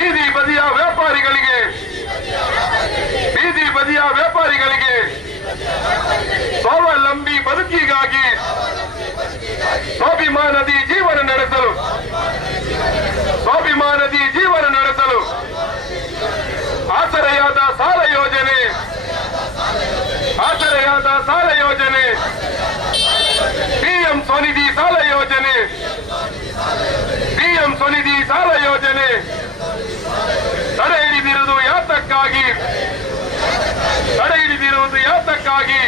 ಬೀದಿ ಬದಿಯ ವ್ಯಾಪಾರಿಗಳಿಗೆ ಬೀದಿ ಬದಿಯ ವ್ಯಾಪಾರಿಗಳಿಗೆ ಸ್ವಾವಲಂಬಿ ಬದುಕಿಗಾಗಿ ಸ್ವಾಭಿಮಾನದಿ ಜೀವನ ನಡೆಸಲು, ಸ್ವಾಭಿಮಾನದಿ ಜೀವನ ನಡೆಸಲು ಆಸರೆಯಾದ ಸಾಲ ಯೋಜನೆ, ಆಸರೆಯಾದ ಸಾಲ ಯೋಜನೆ ಪಿಎಂ ಸ್ವನಿಧಿ ಸಾಲ ಯೋಜನೆ ಯೋಜನೆ ತಡೆ ಹಿಡಿದಿರುವುದು ಯಾತಕ್ಕಾಗಿ? ತಡೆ ಹಿಡಿದಿರುವುದು ಯಾತಕ್ಕಾಗಿ?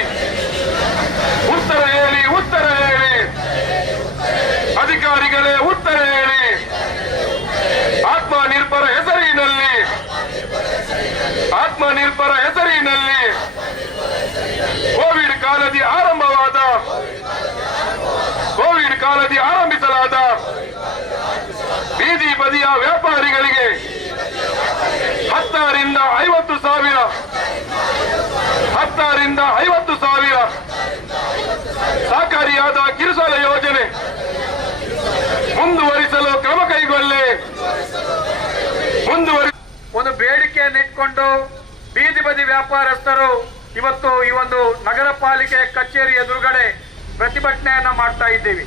ಉತ್ತರ ಹೇಳಿ ಉತ್ತರ ವ್ಯಾಪಾರಿಗಳಿಗೆ ಹತ್ತರಿಂದ ಐವತ್ತು ಸಾವಿರ, ಹತ್ತರಿಂದ ಐವತ್ತು ಸಾವಿರ ಸಹಕಾರಿಯಾದ ಕಿರುಸಾಲ ಯೋಜನೆ ಮುಂದುವರಿಸಲು ಕ್ರಮ ಕೈಗೊಳ್ಳಿ. ಮುಂದುವರಿ ಒಂದು ಬೇಡಿಕೆಯನ್ನು ಇಟ್ಕೊಂಡು ಬೀದಿ ಬದಿ ವ್ಯಾಪಾರಸ್ಥರು ಇವತ್ತು ಈ ಒಂದು ನಗರ ಪಾಲಿಕೆ ಕಚೇರಿ ಎದುರುಗಡೆ ಪ್ರತಿಭಟನೆಯನ್ನ ಮಾಡ್ತಾ ಇದ್ದೀವಿ.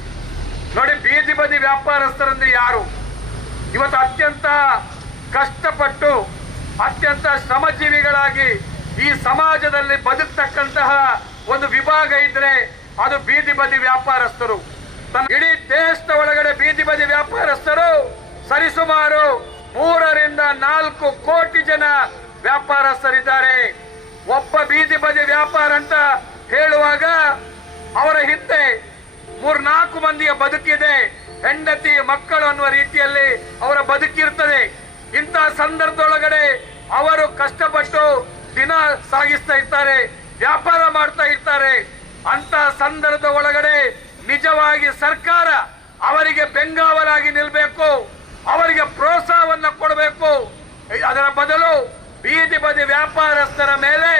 ನೋಡಿ, ಬೀದಿ ಬದಿ ವ್ಯಾಪಾರಸ್ಥರಂದ್ರೆ ಯಾರು? ಇವತ್ತು ಅತ್ಯಂತ ಕಷ್ಟಪಟ್ಟು, ಅತ್ಯಂತ ಶ್ರಮಜೀವಿಗಳಾಗಿ ಈ ಸಮಾಜದಲ್ಲಿ ಬದುಕ್ತಕ್ಕಂತಹ ಒಂದು ವಿಭಾಗ ಇದ್ರೆ ಅದು ಬೀದಿ ಬದಿ ವ್ಯಾಪಾರಸ್ಥರು. ಇಡೀ ದೇಶದ ಒಳಗಡೆ ಬೀದಿ ಬದಿ ವ್ಯಾಪಾರಸ್ಥರು ಸರಿಸುಮಾರು ಮೂರರಿಂದ ನಾಲ್ಕು ಕೋಟಿ ಜನ ವ್ಯಾಪಾರಸ್ಥರಿದ್ದಾರೆ. ಒಬ್ಬ ಬೀದಿ ಬದಿ ವ್ಯಾಪಾರ ಅಂತ ಹೇಳುವಾಗ ಅವರ ಹಿಂದೆ ಮೂರ್ನಾಲ್ಕು ಮಂದಿಯ ಬದುಕಿದೆ. ಹೆಂಡತಿ, ಮಕ್ಕಳು ಅನ್ನುವ ರೀತಿಯಲ್ಲಿ ಅವರ ಬದುಕಿರ್ತದೆ. ಇಂತಹ ಸಂದರ್ಭದೊಳಗಡೆ ಅವರು ಕಷ್ಟಪಟ್ಟು ದಿನ ಸಾಗಿಸ್ತಾ ಇರ್ತಾರೆ, ವ್ಯಾಪಾರ ಮಾಡ್ತಾ ಇರ್ತಾರೆ. ಅಂತ ಸಂದರ್ಭದ ಒಳಗಡೆ ನಿಜವಾಗಿ ಸರ್ಕಾರ ಅವರಿಗೆ ಬೆಂಗಾವಲಾಗಿ ನಿಲ್ಬೇಕು, ಅವರಿಗೆ ಪ್ರೋತ್ಸಾಹವನ್ನ ಕೊಡಬೇಕು. ಅದರ ಬದಲು ಬೀದಿ ಬದಿ ವ್ಯಾಪಾರಸ್ಥರ ಮೇಲೆ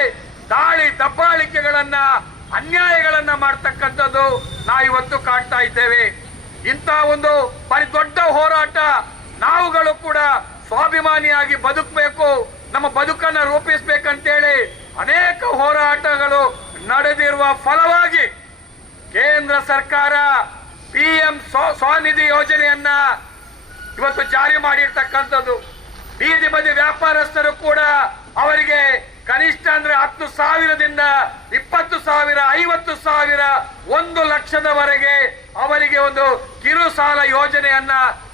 ದಾಳಿ ದಬ್ಬಾಳಿಕೆಗಳನ್ನ ಅನ್ಯಾಯಗಳನ್ನ ಮಾಡ್ತಕ್ಕಂಥದ್ದು ನಾವು ಇವತ್ತು ಕಾಣ್ತಾ ಇದ್ದೇವೆ. ಇಂಥ ಒಂದು ಬರಿ ದೊಡ್ಡ ಹೋರಾಟ ನಾವುಗಳು ಕೂಡ ಸ್ವಾಭಿಮಾನಿಯಾಗಿ ಬದುಕಬೇಕು, ನಮ್ಮ ಬದುಕನ್ನ ರೂಪಿಸಬೇಕಂತೇಳಿ ಅನೇಕ ಹೋರಾಟಗಳು ನಡೆದಿರುವ ಫಲವಾಗಿ ಕೇಂದ್ರ ಸರ್ಕಾರ ಪಿ ಎಂ ಸ್ವನಿಧಿ ಯೋಜನೆಯನ್ನ ಇವತ್ತು ಜಾರಿ ಮಾಡಿರ್ತಕ್ಕಂಥದ್ದು. ಬೀದಿ ಬದಿ ವ್ಯಾಪಾರಸ್ಥರು ಕೂಡ ಅವರಿಗೆ ಕನಿಷ್ಠ ಅಂದ್ರೆ ಹತ್ತು ಸಾವಿರದಿಂದ ಇಪ್ಪತ್ತು ಸಾವಿರ, ಐವತ್ತು ಸಾವಿರ, ಒಂದು ಲಕ್ಷದವರೆಗೆ ಅವರಿಗೆ ಒಂದು ಕಿರು ಸಾಲ ಯೋಜನೆಯನ್ನ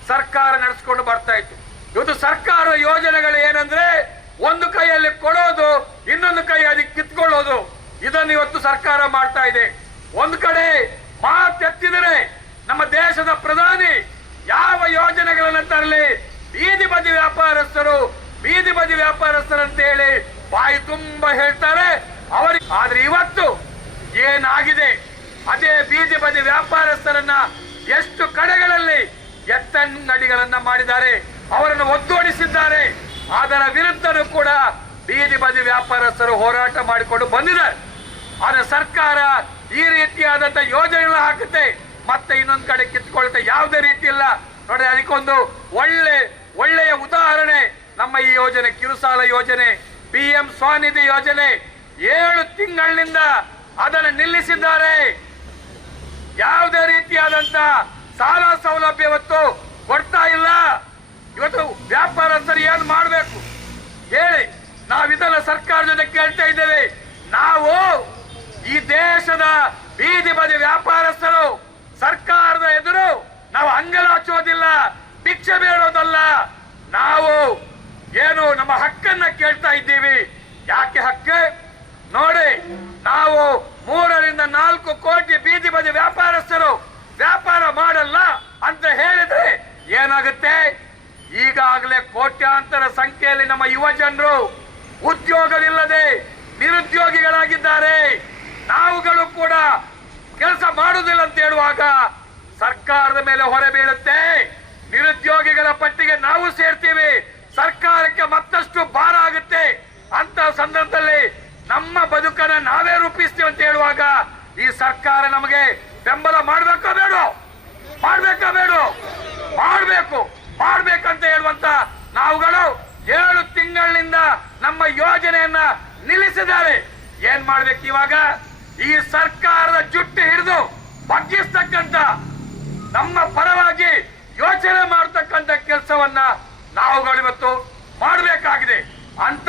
ಸರ್ಕಾರ ನಡೆಸ್ಕೊಂಡು ಬರ್ತಾ ಇತ್ತು. ಇವತ್ತು ಸರ್ಕಾರ ಯೋಜನೆಗಳು ಏನಂದ್ರೆ ಒಂದು ಕೈಯಲ್ಲಿ ಕೊಡೋದು, ಇನ್ನೊಂದು ಕೈ ಅದಕ್ಕೆ ಕಿತ್ಕೊಳ್ಳೋದು. ಇದನ್ನು ಇವತ್ತು ಸರ್ಕಾರ ಮಾಡ್ತಾ ಇದೆ. ಒಂದು ಕಡೆ ಮಾತೆತ್ತಿದರೆ ನಮ್ಮ ದೇಶದ ಪ್ರಧಾನಿ ಯಾವ ಯೋಜನೆಗಳನ್ನ ತರಲಿ? ಬೀದಿ ಬದಿ ವ್ಯಾಪಾರಸ್ಥರು, ಬೀದಿ ಬದಿ ವ್ಯಾಪಾರಸ್ಥರಂತ ಹೇಳಿ ಬಾಯಿ ತುಂಬಾ ಹೇಳ್ತಾರೆ ಅವರಿಗೆ ಆದ್ರೆ ಇವತ್ತು ಏನಾಗಿದೆ? ಅದೇ ಬೀದಿ ಬದಿ ವ್ಯಾಪಾರಸ್ಥರನ್ನ ಎಷ್ಟು ಕಡೆಗಳಲ್ಲಿ ಎತ್ತಂಗಡಿಗಳನ್ನ ಮಾಡಿದ್ದಾರೆ, ಅವರನ್ನು ಒದ್ದೋಡಿಸಿದ್ದಾರೆ ಅದರ ವಿರುದ್ಧನೂ ಕೂಡ ಬೀದಿ ಬದಿ ವ್ಯಾಪಾರಸ್ಥರು ಹೋರಾಟ ಮಾಡಿಕೊಂಡು ಬಂದಿದ್ದಾರೆ. ಆದ್ರೆ ಸರ್ಕಾರ ಈ ರೀತಿಯಾದಂತ ಯೋಜನೆಗಳು ಹಾಕುತ್ತೆ, ಮತ್ತೆ ಇನ್ನೊಂದು ಕಡೆ ಕಿತ್ಕೊಳ್ತೆ ಯಾವುದೇ ರೀತಿ ಇಲ್ಲ. ನೋಡಿ ಅದಕ್ಕೊಂದು ಒಳ್ಳೆ, ಒಳ್ಳೆಯ ಉದಾಹರಣೆ ನಮ್ಮ ಈ ಯೋಜನೆ, ಕಿರುಸಾಲ ಯೋಜನೆ. ಪಿ ಎಂ ಸ್ವನಿಧಿ ಯೋಜನೆ ಏಳು ತಿಂಗಳಿನಿಂದ ಅದನ್ನು ನಿಲ್ಲಿಸಿದ್ದಾರೆ. ಯಾವುದೇ ರೀತಿಯಾದಂತ ಸಾಲ ಸೌಲಭ್ಯ ಇವತ್ತು ಕೊಡ್ತಾ ಇಲ್ಲ. ಇವತ್ತು ವ್ಯಾಪಾರಸ್ಥರು ಏನು ಮಾಡಬೇಕು? ಹೇಳಿ, ನಾವು ಇದನ್ನ ಸರ್ಕಾರ ಜೊತೆ ಕೇಳ್ತಾ ಇದ್ದೇವೆ. ನಾವು ಈ ದೇಶದ ಬೀದಿ ಬದಿ ವ್ಯಾಪಾರಸ್ಥರು, ಸರ್ಕಾರದ ಎದುರು ನಾವು ಅಂಗಲಾಚೋದಿಲ್ಲ, ಭಿಕ್ಷೆ ಬೇಡೋದಲ್ಲ. ನಾವು ಏನು ನಮ್ಮ ಹಕ್ಕನ್ನ ಕೇಳ್ತಾ ಇದ್ದೀವಿ? ಯಾಕೆ ಹಕ್ಕು? ನೋಡಿ, ನಾವು ಮೂರರಿಂದ ನಾಲ್ಕು ಕೋಟಿ ಬೀದಿ ಬದಿ ವ್ಯಾಪಾರಸ್ಥರು. ವ್ಯಾಪಾರ ಮಾಡಲ್ಲ ಅಂತ ಹೇಳಿದ್ರೆ ಏನಾಗುತ್ತೆ? ಈಗಾಗಲೇ ಕೋಟ್ಯಾಂತರ ಸಂಖ್ಯೆಯಲ್ಲಿ ನಮ್ಮ ಯುವ ಜನರು ಉದ್ಯೋಗವಿಲ್ಲದೆ ನಿರುದ್ಯೋಗಿಗಳಾಗಿದ್ದಾರೆ. ನಾವುಗಳು ಕೂಡ ಕೆಲಸ ಮಾಡುವುದಿಲ್ಲ ಅಂತ ಹೇಳುವಾಗ ಸರ್ಕಾರದ ಮೇಲೆ ಹೊರೆ ಬೀಳುತ್ತೆ. ನಿರುದ್ಯೋಗಿಗಳ ಪಟ್ಟಿಗೆ ನಾವು ಸೇರ್ತೀವಿ. ಸರ್ಕಾರಕ್ಕೆ ಮತ್ತಷ್ಟು ಭಾರ ಆಗುತ್ತೆ ಅಂತ ಸಂದರ್ಭದಲ್ಲಿ ನಮ್ಮ ಬದುಕನ್ನ ನಾವೇ ರೂಪಿಸ್ತೀವಿ ಅಂತ ಹೇಳುವಾಗ ಈ ಸರ್ಕಾರ ನಮಗೆ ಬೆಂಬಲ ಮಾಡ್ಬೇಕೋ ಬೇಡ? ಮಾಡ್ಬೇಕಾ ಬೇಡ? ಮಾಡಬೇಕು, ಮಾಡ್ಬೇಕಂತ ಹೇಳುವಂತ ನಾವುಗಳು ಏಳು ತಿಂಗಳಿನಿಂದ ನಮ್ಮ ಯೋಜನೆಯನ್ನ ನಿಲ್ಲಿಸಿದ್ದಾರೆ. ಏನ್ ಮಾಡ್ಬೇಕು ಇವಾಗ? ಈ ಸರ್ಕಾರದ ಜುಟ್ಟು ಹಿಡಿದು ಬಗ್ಗಿಸ್ತಕ್ಕಂತ ನಮ್ಮ ಪರವಾಗಿ ಯೋಚನೆ ಮಾಡತಕ್ಕಂತ ಕೆಲಸವನ್ನ ನಾವುಗಳು ಇವತ್ತು ಮಾಡಬೇಕಾಗಿದೆ. ಅಂತ